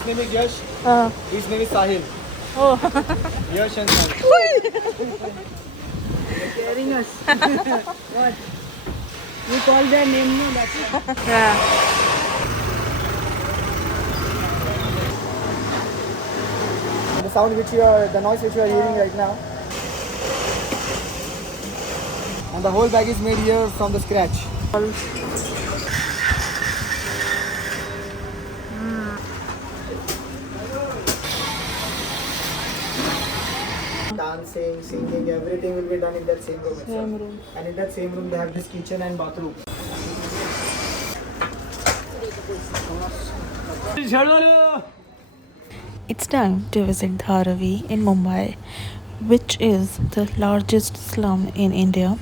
His name is Yash. Uh, His name is Sahil. oh, Yash and Sahil. Scaring us. What? You call their name, no? That's it. yeah. The sound which you are, the noise which you are hearing right now. And the whole bag is made here from the scratch. Dancing, singing, everything will be done in that same room itself. Same room. And in that same room they have this kitchen and bathroom. It's time to visit Dharavi in Mumbai, which is the largest slum in India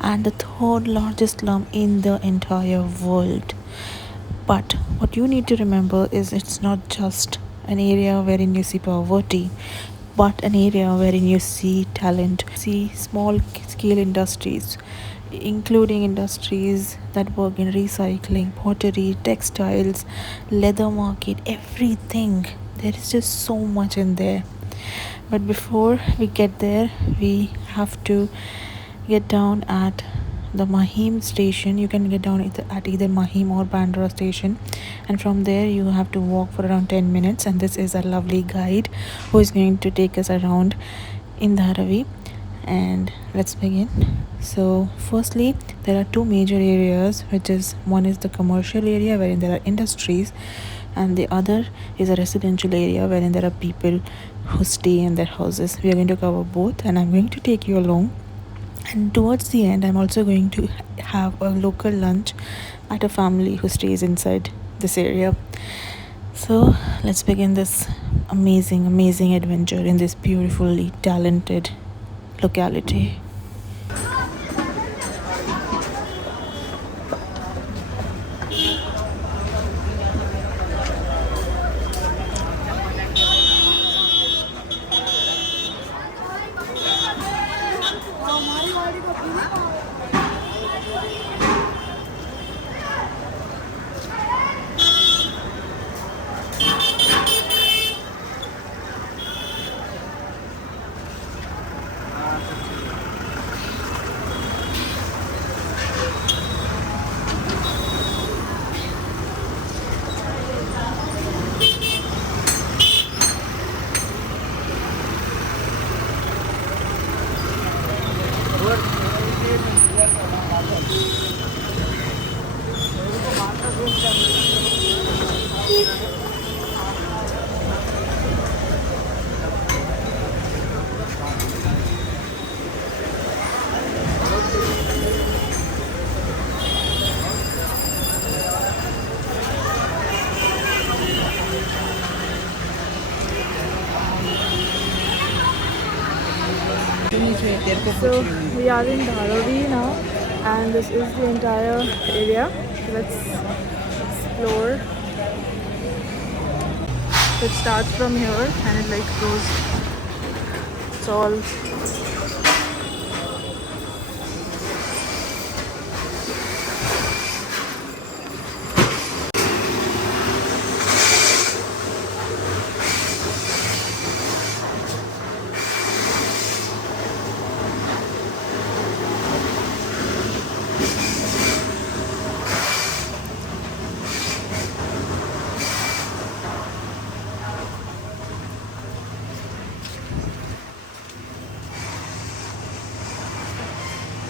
and the third largest slum in the entire world. But what you need to remember is it's not just an area wherein you see poverty, but an area wherein you see talent, see small scale industries, including industries that work in recycling, pottery, textiles, leather market, everything. There is just so much in there. But before we get there, we have to get down at the Mahim station. You can get down at either Mahim or Bandra station, and from there you have to walk for around 10 minutes. And this is a lovely guide who is going to take us around in Dharavi. And let's begin. So firstly, there are two major areas, which is one is the commercial area wherein there are industries, and the other is a residential area wherein there are people who stay in their houses. We are going to cover both, and I'm going to take you along. And towards the end, I'm also going to have a local lunch at a family who stays inside this area. So let's begin this amazing adventure in this beautifully talented locality. So we are in Dharavi now, and this is the entire area. Let's explore. It starts from here and it like goes. It's all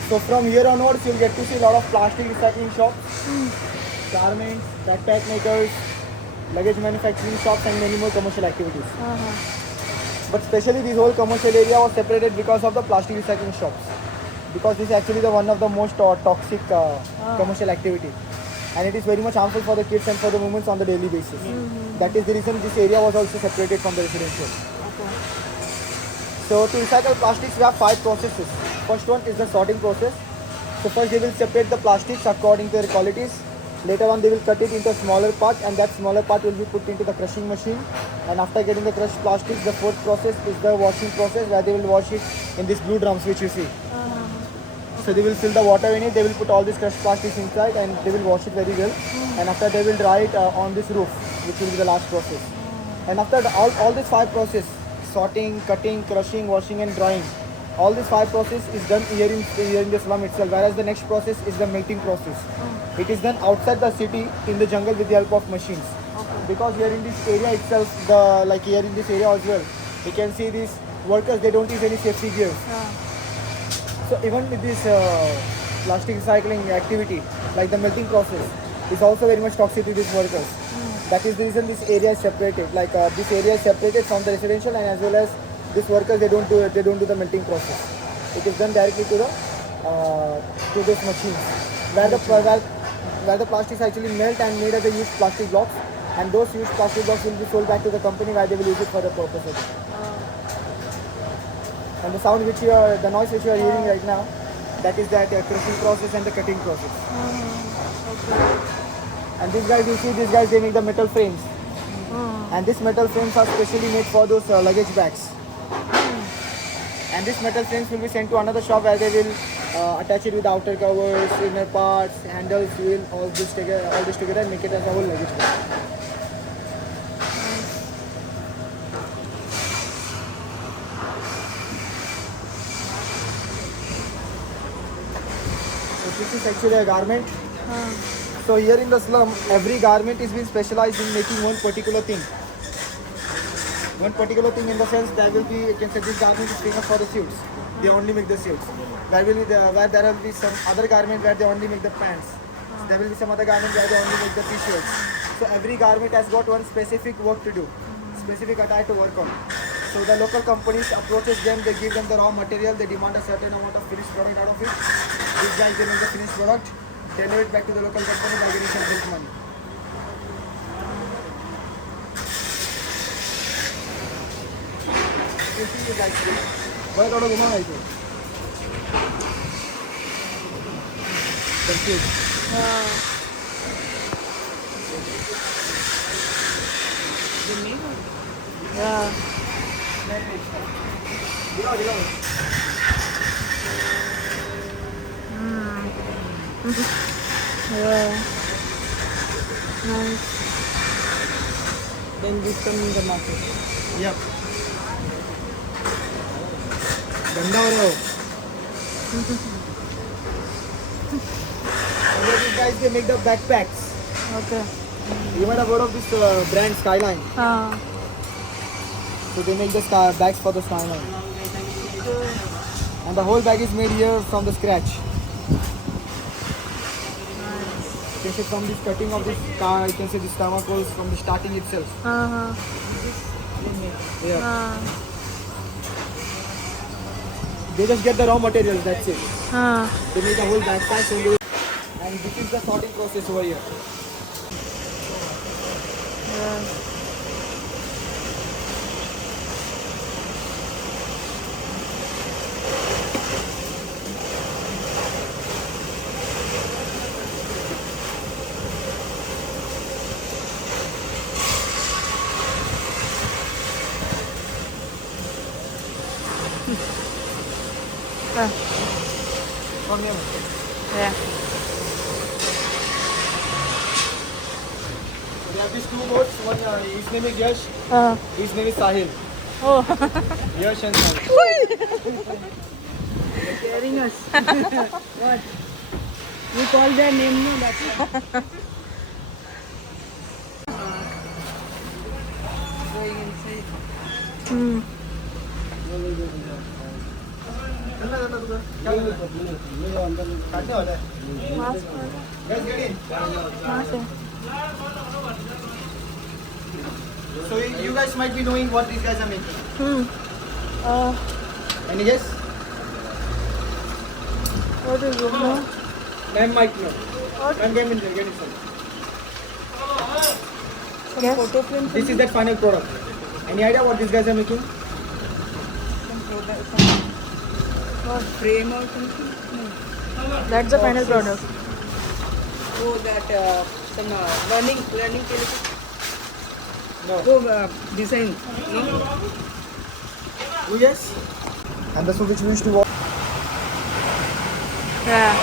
So from here onwards, you'll get to see a lot of plastic recycling shops, garments, backpack makers, luggage manufacturing shops, and many more commercial activities. But especially this whole commercial area was separated because of the plastic recycling shops. Because this is actually the one of the most toxic commercial activity. And it is very much harmful for the kids and for the women on the daily basis. That is the reason this area was also separated from the residential. So to recycle plastics, we have 5 processes. First one is the sorting process. So first they will separate the plastics according to their qualities. Later on they will cut it into a smaller part, and that smaller part will be put into the crushing machine. And after getting the crushed plastics, the fourth process is the washing process, where they will wash it in these blue drums which you see. So they will fill the water in it, they will put all these crushed plastics inside, and they will wash it very well. And after they will dry it on this roof, which will be the last process. And after all these 5 process, sorting, cutting, crushing, washing and drying, all these 5 process is done here in the slum itself, whereas the next process is the melting process. It is done outside the city in the jungle with the help of machines. Because here in this area itself, here in this area as well, you can see these workers, they don't use any safety gears. So even with this plastic recycling activity, like the melting process, is also very much toxic to these workers. That is the reason this area is separated. This area is separated from the residential, and as well as these workers, they don't do the melting process. It is done directly to those machines, where the plastics actually melt and made as a used plastic blocks, and those used plastic blocks will be sold back to the company where they will use it for the purpose of it. And the noise which you are hearing right now, that is that crushing process and the cutting process. And these guys, you see, they make the metal frames. And these metal frames are specially made for those luggage bags. And these metal frames will be sent to another shop where they will attach it with outer covers, inner parts, handles, wheel, all this together and make it as a whole luggage bag. So this is actually a garment. So here in the slum, every garment is being specialized in making one particular thing. One particular thing in the sense there will be, you can say this garment is famous for the suits. They only make the suits. Where there will be some other garment where they only make the pants. There will be some other garment where they only make the t-shirts. So every garment has got one specific work to do, specific attire to work on. So the local companies approaches them, they give them the raw material, they demand a certain amount of finished product out of it. These guys, they make the finished product, deliver it back to the local company by getting some big money. You guys see, why don't you know? That's it. Yeah. Yeah. Nice. Then this come in the market. Yep. Ganda ho raha ho. And then these guys, they make the backpacks. Okay. You might have heard of this brand Skyline. So they make the bags for the Skyline. And the whole bag is made here from the scratch. You can say from this cutting of this car, you can say this thermocols from the starting itself. Yeah. They just get the raw materials, that's it. They make the whole backpack and this is the sorting process over here. Come here. Yeah. We have these two boats. One, his name is Yash. His name is Sahil. Oh. Yash and Sahil. Scaring us. What? You call their name, no? That's why. Going inside. काटने वाला है. Guys, get in. So you guys might be knowing what these guys are making. Any guess? What is it? No? Ma'am might know. Ma'am, get in there. Get inside. Yes. Photo frame. This is that final product. Any idea what these guys are making? What? Frame or something? No. That's the final product. Oh, that some learning table. No. Oh, design. No? Oh yes. And that's which we used to watch. Yeah.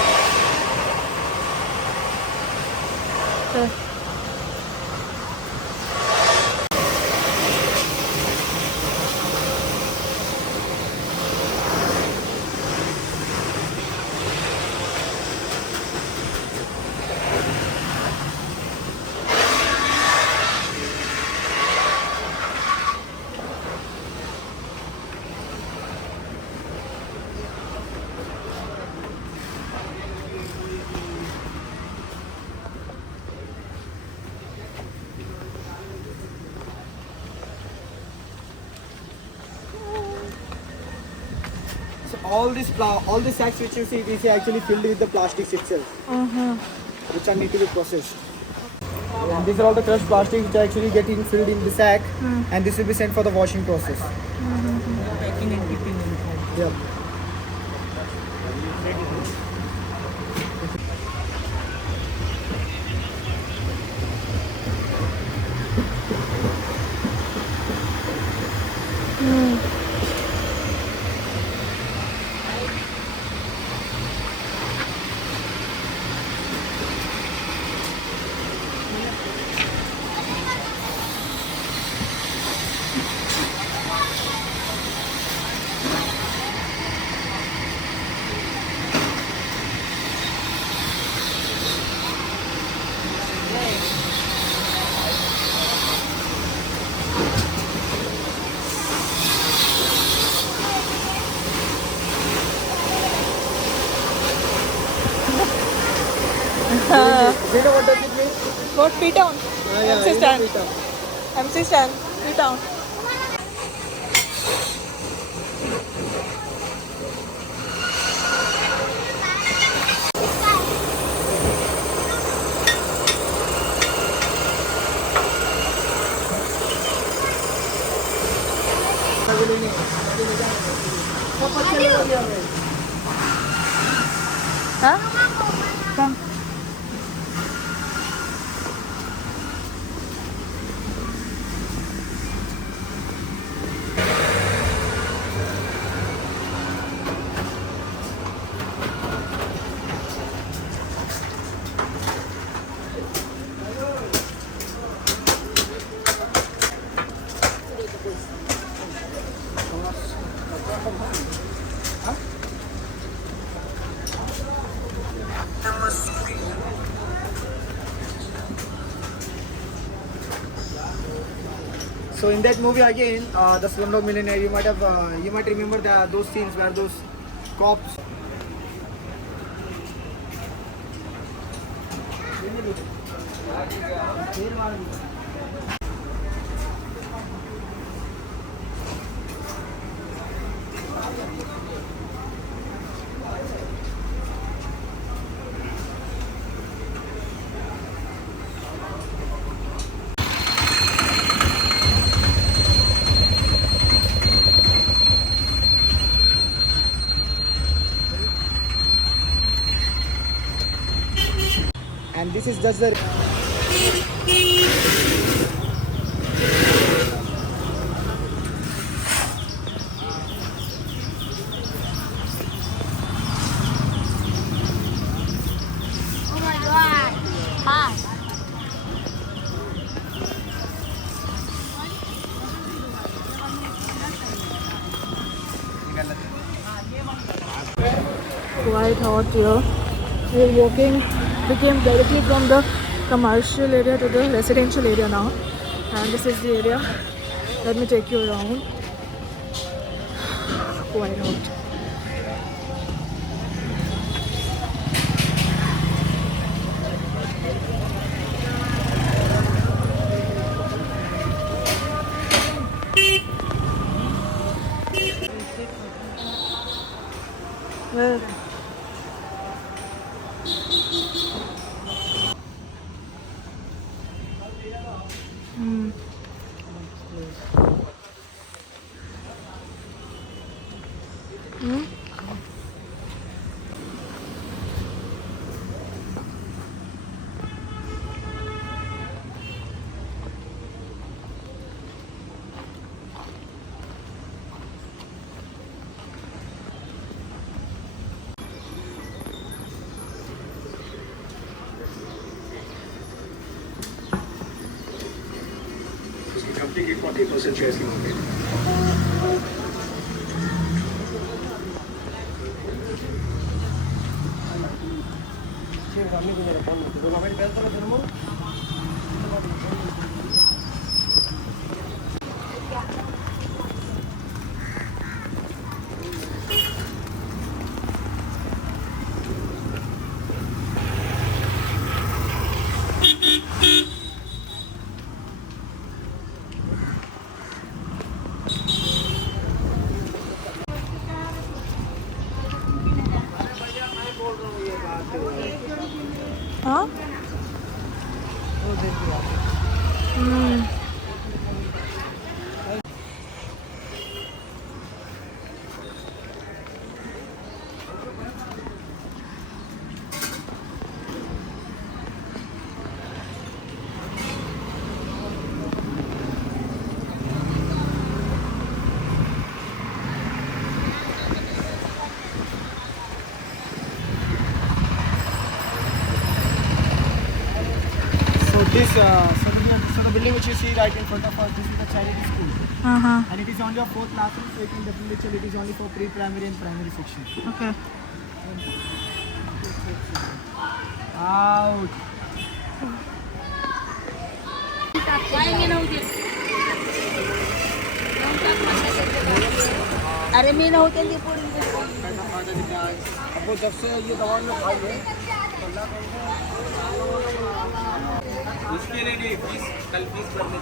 all these sacks which you see, these are actually filled with the plastics itself, which are need to be processed. And these are all the crushed plastics which are actually getting filled in the sack, and this will be sent for the washing process. Packing and keeping inside. Yeah. Do you know what does it mean? What? Feet down. Yeah, MC you know stand. Peter. MC stand. Feet down. Huh? Come. So in that movie again, the Slumdog Millionaire, you might remember those scenes where those cops. And this is just the. Oh my god. Hi. Quite hot here. We're walking. We came directly from the commercial area to the residential area now, and this is the area. Let me take you around. Quite hot. Well, उसकी company की 40% shares की मांग so the building which you see right in front of us, this is the charity school. And it is only a 4th classroom, so you can definitely tell it is only for pre-primary and primary section. Okay. Out. अरे मी नव्हते ती पुढे अब जब से ये दवा में खाई है इसके लिए नहीं फीस कल फीस भरने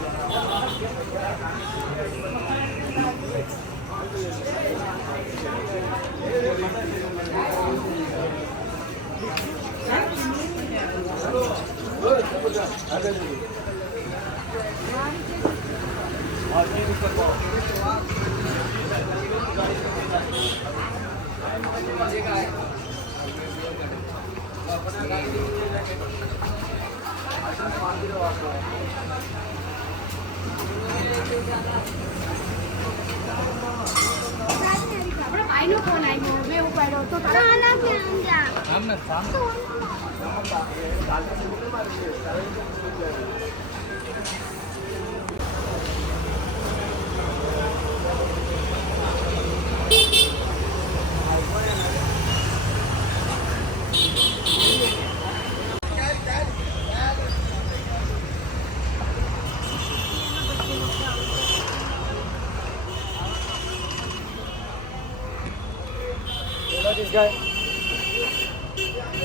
this guy.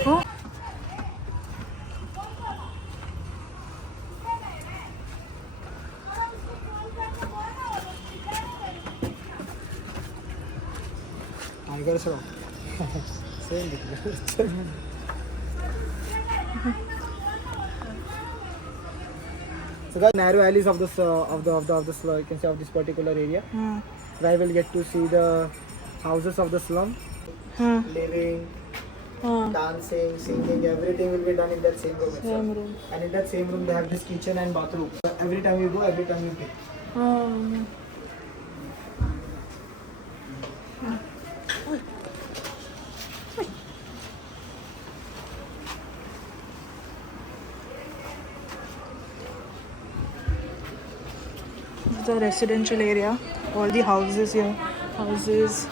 Who? I got it wrong. Same. So the narrow alleys of this you can say of this particular area, where we'll get to see the houses of the slum, living, dancing, singing, everything will be done in that same room itself. And in that same room they have this kitchen and bathroom. So every time you go, every time you pay. The residential area, all the houses here, houses.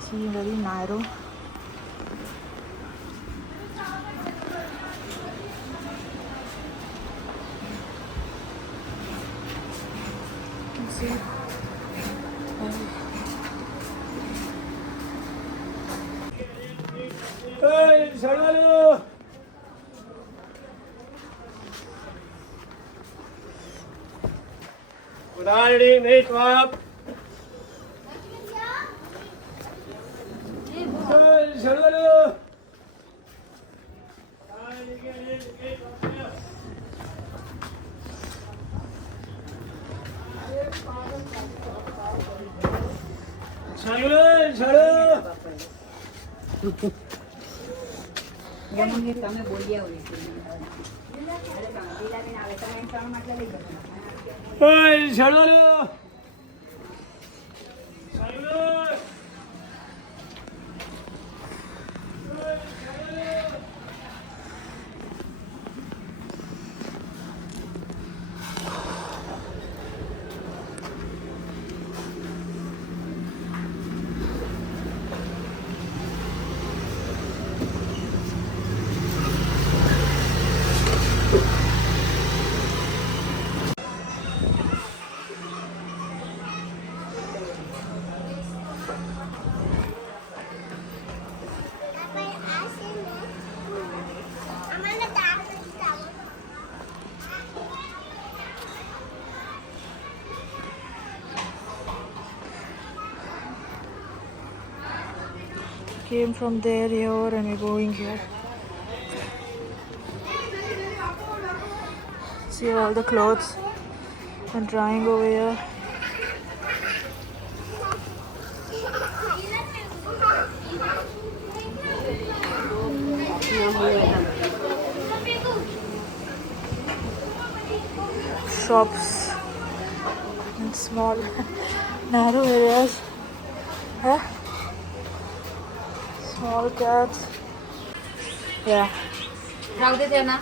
See, very narrow. You can see. Hey, Sharmalu! Good mate, up. Hey, Sharmalu! તમે બોલ્યા હોય Hey, Sharmalu! Came from there here and we're going here. See all the clothes and drying over here. Shops in small narrow areas. Small cabs. Yeah. राहू दे ना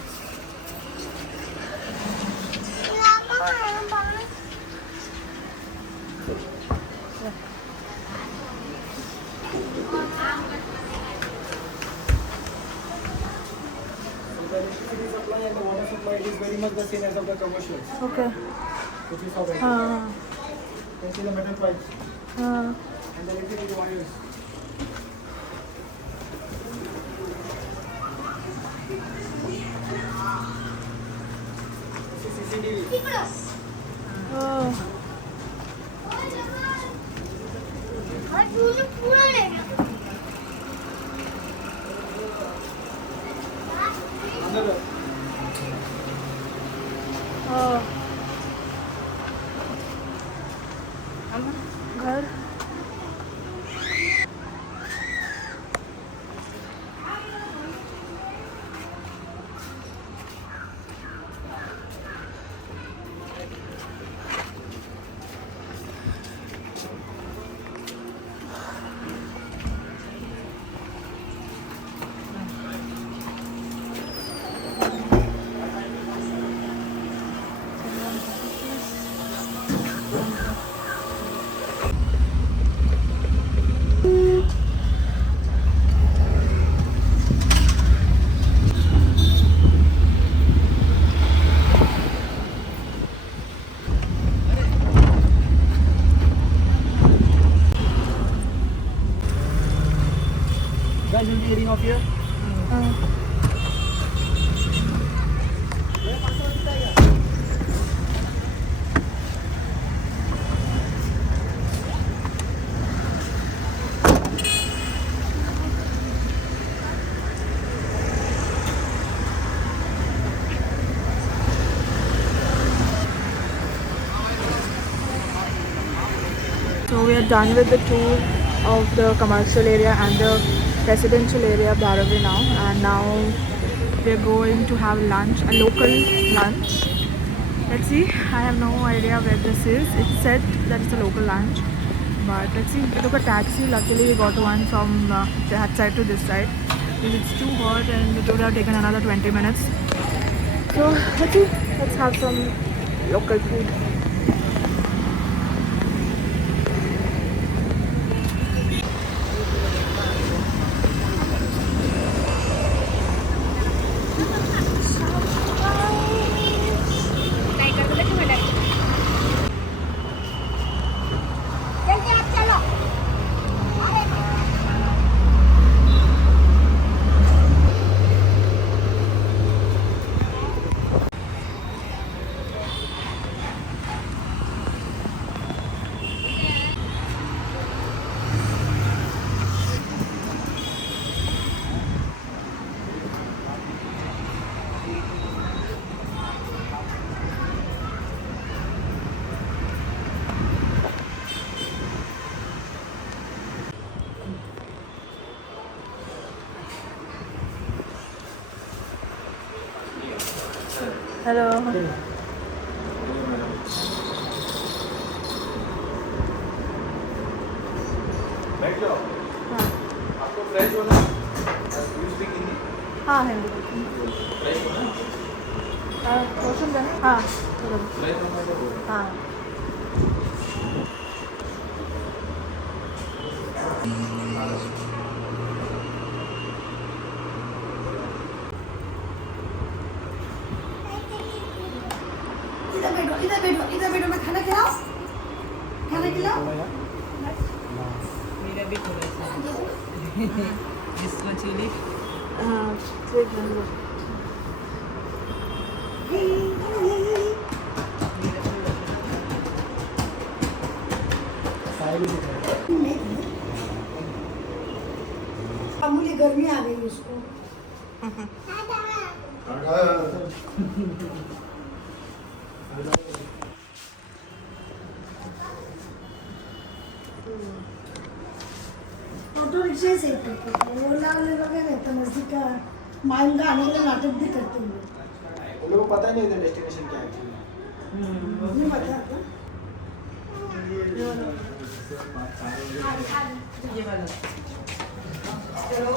The electricity supply and the water supply is very much the same as of the commercials, Okay. which is of India. हाँ You can see the metal pipes हाँ and the electricity wires. This is CCTV. Oh. पूरा लेना Another. Oh. घर Guys, will be heading off here. So we are done with the tour of the commercial area and the residential area of Dharavi now, and now we are going to have lunch, a local lunch. Let's see, I have no idea where this is. It said that it's a local lunch, but let's see. We took a taxi, luckily we got one from that side to this side because it's too hot and it would have taken another 20 minutes. So let's see, let's have some local food. काय करतो ते मला जल्दी आप चलो अरे Hello. बैठ जाओ हाँ आपको फ्रेश होना यू स्पीक हिंदी हाँ हिंदी फ्रेश होना वॉशरूम जाना हाँ फ्रेश होना तो बोलो हाँ इधर बैठो मैं खाना खिलाओ मेरा भी थोड़ा सा जिसमें चिली हाँ ठीक है मामूली गर्मी आ गई उसको ऑटो रिक्शा से ओला वाले लोग हैं तो नजदीक का माइंगा आने के लिए नाटक भी करते हैं उन लोगों को पता ही नहीं था डेस्टिनेशन क्या है नहीं पता था ये वाला चलो